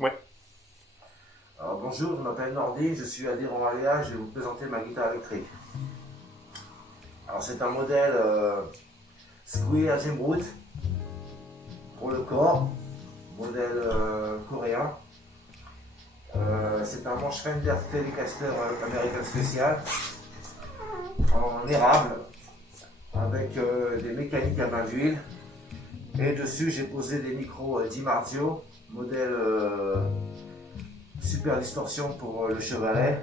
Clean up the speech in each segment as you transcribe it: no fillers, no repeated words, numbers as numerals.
Ouais. Alors bonjour, je m'appelle Nordine, je suis adhérent Aléa, je vais vous présenter ma guitare électrique. Alors c'est un modèle Square Jimroot pour le corps, modèle coréen. C'est un manche Fender Telecaster American Special en érable avec des mécaniques à main d'huile. Et dessus j'ai posé des micros DiMarzio, modèle super distorsion pour le chevalet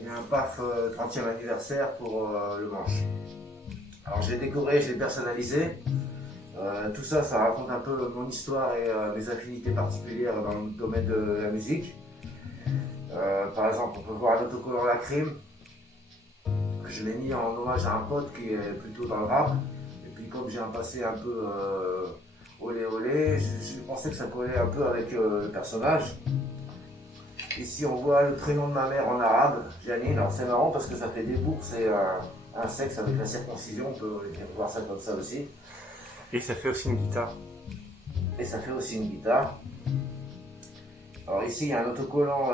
et un PAF 30e anniversaire pour le manche. Alors j'ai décoré, j'ai personnalisé. Tout ça, ça raconte un peu mon histoire et mes affinités particulières dans le domaine de la musique. Par exemple, on peut voir un autocollant Lacrim que je l'ai mis en hommage à un pote qui est plutôt dans le rap. Et puis comme j'ai un passé un peu olé olé, je pensais que ça collait un peu avec le personnage. Ici on voit le prénom de ma mère en arabe, Janine. Alors c'est marrant parce que ça fait des boucles, c'est un sexe avec la circoncision, on peut voir ça comme ça aussi. Et ça fait aussi une guitare. Et ça fait aussi une guitare. Alors ici il y a un autocollant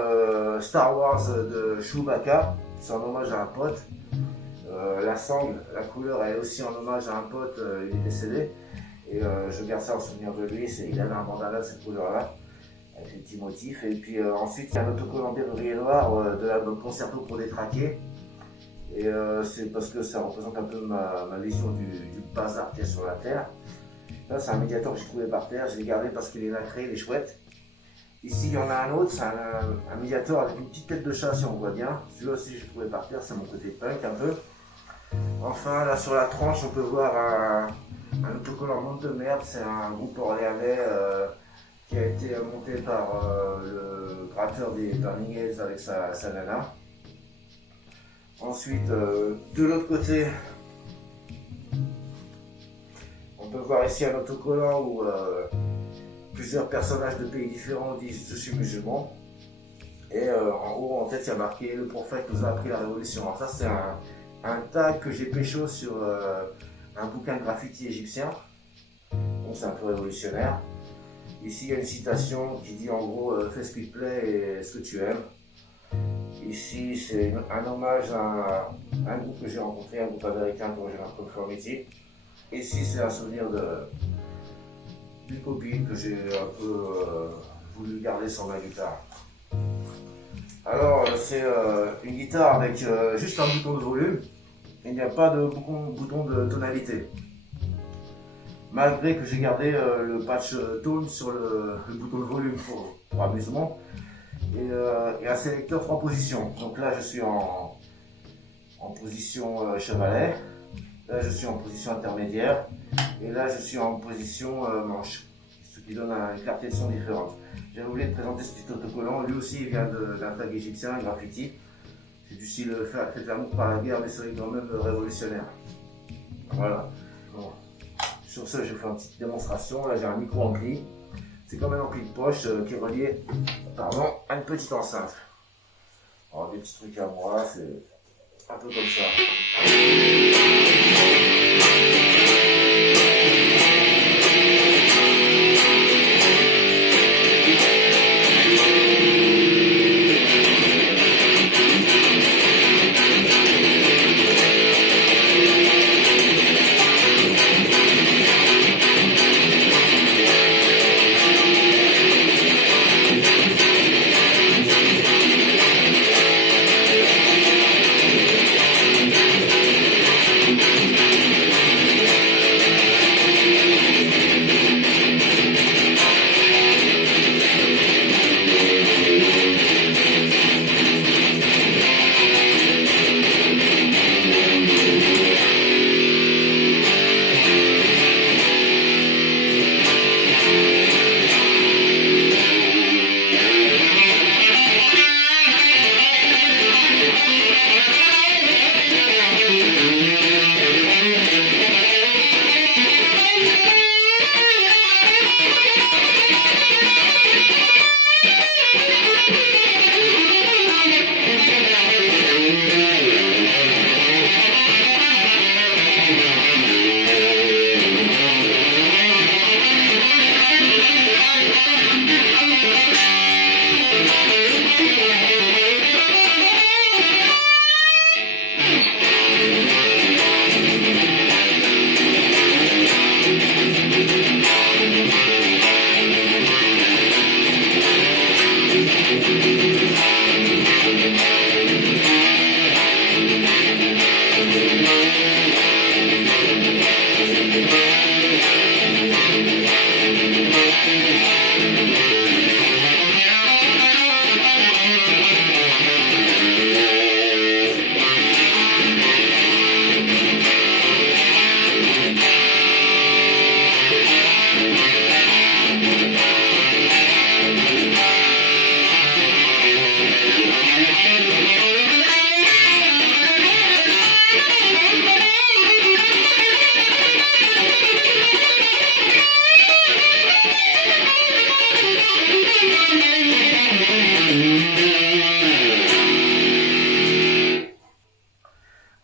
Star Wars de Chewbacca, c'est en hommage à un pote. La sangle, la couleur elle est aussi en hommage à un pote, il est décédé. Et je garde ça en souvenir de lui, il avait un bandana de cette couleur là, avec des petits motifs. Et puis ensuite il y a un autocollant Berrurier Noir de l'album Concerto pour détraquer. Et c'est parce que ça représente un peu ma vision du bazar qu'il y a sur la terre. Là c'est un médiator que j'ai trouvé par terre, je l'ai gardé parce qu'il est nacré, il est chouette. Ici il y en a un autre, c'est un médiator avec une petite tête de chat si on voit bien. Celui-là aussi j'ai trouvé par terre, c'est mon côté punk un peu. Enfin là sur la tranche on peut voir un autocollant Monde de Merde, c'est un groupe orléanais qui a été monté par le gratteur des Burning Heads avec sa nana. Ensuite, de l'autre côté, on peut voir ici un autocollant où plusieurs personnages de pays différents disent « Je suis musulman ». Et en haut, en tête, il y a marqué « Le prophète nous a appris la révolution ». Alors ça, c'est un tag que j'ai pécho sur un bouquin de graffiti égyptien. Donc c'est un peu révolutionnaire. Ici, il y a une citation qui dit en gros « Fais ce qui te plaît et ce que tu aimes ». Ici, c'est un hommage à un groupe que j'ai rencontré, un groupe américain d'Original Conformity. Ici, c'est un souvenir d'une copine que j'ai un peu voulu garder sur ma guitare. Alors, c'est une guitare avec juste un bouton de volume. Il n'y a pas de bouton de tonalité. Malgré que j'ai gardé le patch tone sur le bouton de volume pour amusement. Et un sélecteur 3 positions. Donc là je suis en position chevalet, là je suis en position intermédiaire et là je suis en position manche, ce qui donne une clarté de son différente. J'ai oublié de présenter ce petit autocollant, lui aussi il vient d'un tag égyptien, un graffiti. C'est du style fait l'amour par la guerre mais c'est quand même révolutionnaire. Voilà. Bon. Sur ce je fais une petite démonstration, là j'ai un micro ampli. C'est comme un ampli de poche qui est relié à une petite enceinte. Alors des petits trucs à moi, c'est un peu comme ça.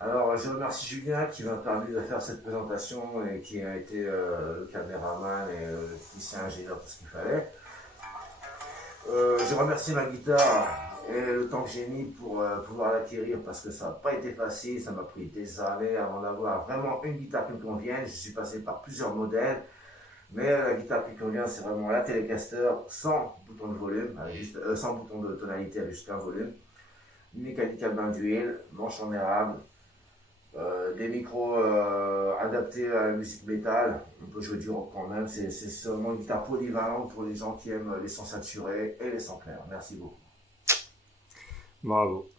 Alors, je remercie Julien qui m'a permis de faire cette présentation et qui a été le caméraman et le technicien ingénieur, tout ce qu'il fallait. Je remercie ma guitare et le temps que j'ai mis pour pouvoir l'acquérir parce que ça n'a pas été facile, ça m'a pris des années avant d'avoir vraiment une guitare qui me convienne. Je suis passé par plusieurs modèles, mais la guitare qui me convient, c'est vraiment la Telecaster sans bouton de volume, avec juste, sans bouton de tonalité avec juste un volume, une mécanique à bain d'huile, manche en érable, des micros adaptés à la musique métal. On peut jouer du rock quand même. C'est seulement une guitare polyvalente pour les gens qui aiment les sons saturés et les sons clairs. Merci beaucoup. Bravo.